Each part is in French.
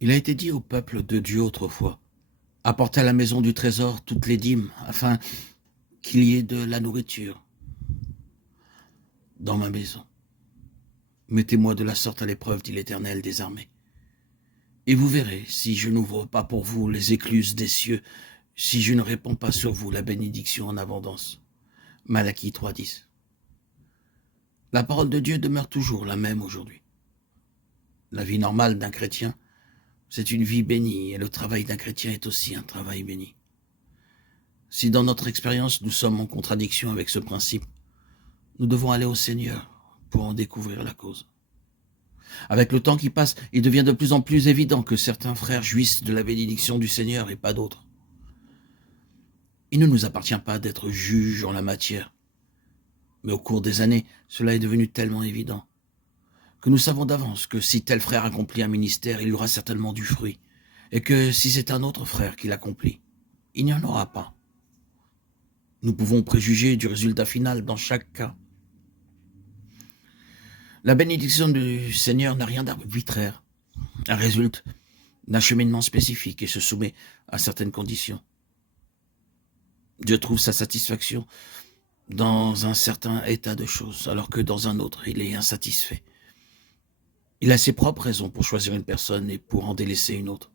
Il a été dit au peuple de Dieu autrefois, apportez à la maison du trésor toutes les dîmes, afin qu'il y ait de la nourriture dans ma maison. Mettez-moi de la sorte à l'épreuve, dit l'Éternel des armées. Et vous verrez, si je n'ouvre pas pour vous les écluses des cieux, si je ne répands pas sur vous la bénédiction en abondance. Malachie 3,10. La parole de Dieu demeure toujours la même aujourd'hui. La vie normale d'un chrétien, c'est une vie bénie, et le travail d'un chrétien est aussi un travail béni. Si dans notre expérience nous sommes en contradiction avec ce principe, nous devons aller au Seigneur pour en découvrir la cause. Avec le temps qui passe, il devient de plus en plus évident que certains frères jouissent de la bénédiction du Seigneur et pas d'autres. Il ne nous appartient pas d'être juges en la matière. Mais au cours des années, cela est devenu tellement évident que nous savons d'avance que si tel frère accomplit un ministère, il y aura certainement du fruit, et que si c'est un autre frère qui l'accomplit, il n'y en aura pas. Nous pouvons préjuger du résultat final dans chaque cas. La bénédiction du Seigneur n'a rien d'arbitraire. Elle résulte d'un cheminement spécifique et se soumet à certaines conditions. Dieu trouve sa satisfaction dans un certain état de choses, alors que dans un autre, il est insatisfait. Il a ses propres raisons pour choisir une personne et pour en délaisser une autre.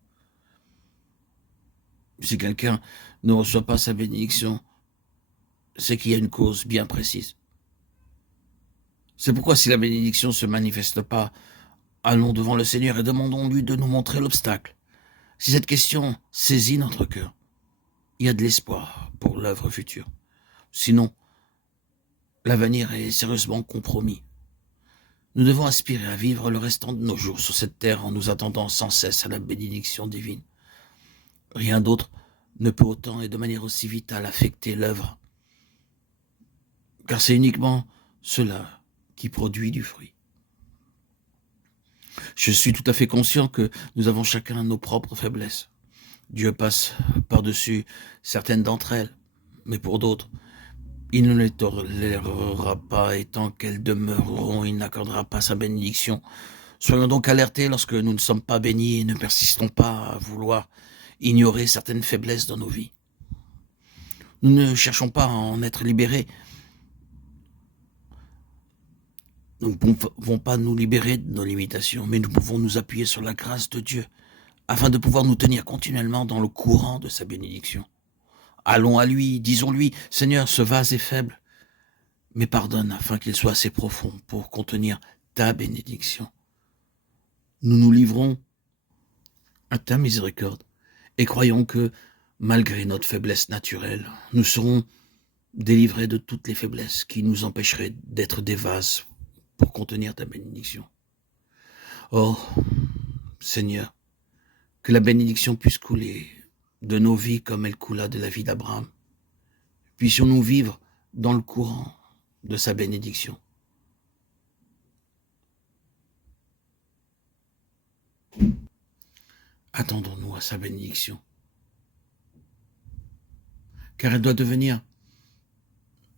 Si quelqu'un ne reçoit pas sa bénédiction, c'est qu'il y a une cause bien précise. C'est pourquoi si la bénédiction ne se manifeste pas, allons devant le Seigneur et demandons-lui de nous montrer l'obstacle. Si cette question saisit notre cœur, il y a de l'espoir pour l'œuvre future. Sinon, l'avenir est sérieusement compromis. Nous devons aspirer à vivre le restant de nos jours sur cette terre en nous attendant sans cesse à la bénédiction divine. Rien d'autre ne peut autant et de manière aussi vitale affecter l'œuvre, car c'est uniquement cela qui produit du fruit. Je suis tout à fait conscient que nous avons chacun nos propres faiblesses. Dieu passe par-dessus certaines d'entre elles, mais pour d'autres, il ne les tolérera pas et tant qu'elles demeureront, il n'accordera pas sa bénédiction. Soyons donc alertés lorsque nous ne sommes pas bénis et ne persistons pas à vouloir ignorer certaines faiblesses dans nos vies. Nous ne cherchons pas à en être libérés. Nous ne pouvons pas nous libérer de nos limitations, mais nous pouvons nous appuyer sur la grâce de Dieu afin de pouvoir nous tenir continuellement dans le courant de sa bénédiction. Allons à lui, disons-lui, Seigneur, ce vase est faible, mais pardonne afin qu'il soit assez profond pour contenir ta bénédiction. Nous nous livrons à ta miséricorde et croyons que, malgré notre faiblesse naturelle, nous serons délivrés de toutes les faiblesses qui nous empêcheraient d'être des vases pour contenir ta bénédiction. Oh, Seigneur, que la bénédiction puisse couler de nos vies comme elle coula de la vie d'Abraham. Puissions-nous vivre dans le courant de sa bénédiction. Attendons-nous à sa bénédiction, car elle doit devenir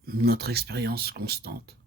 notre expérience constante.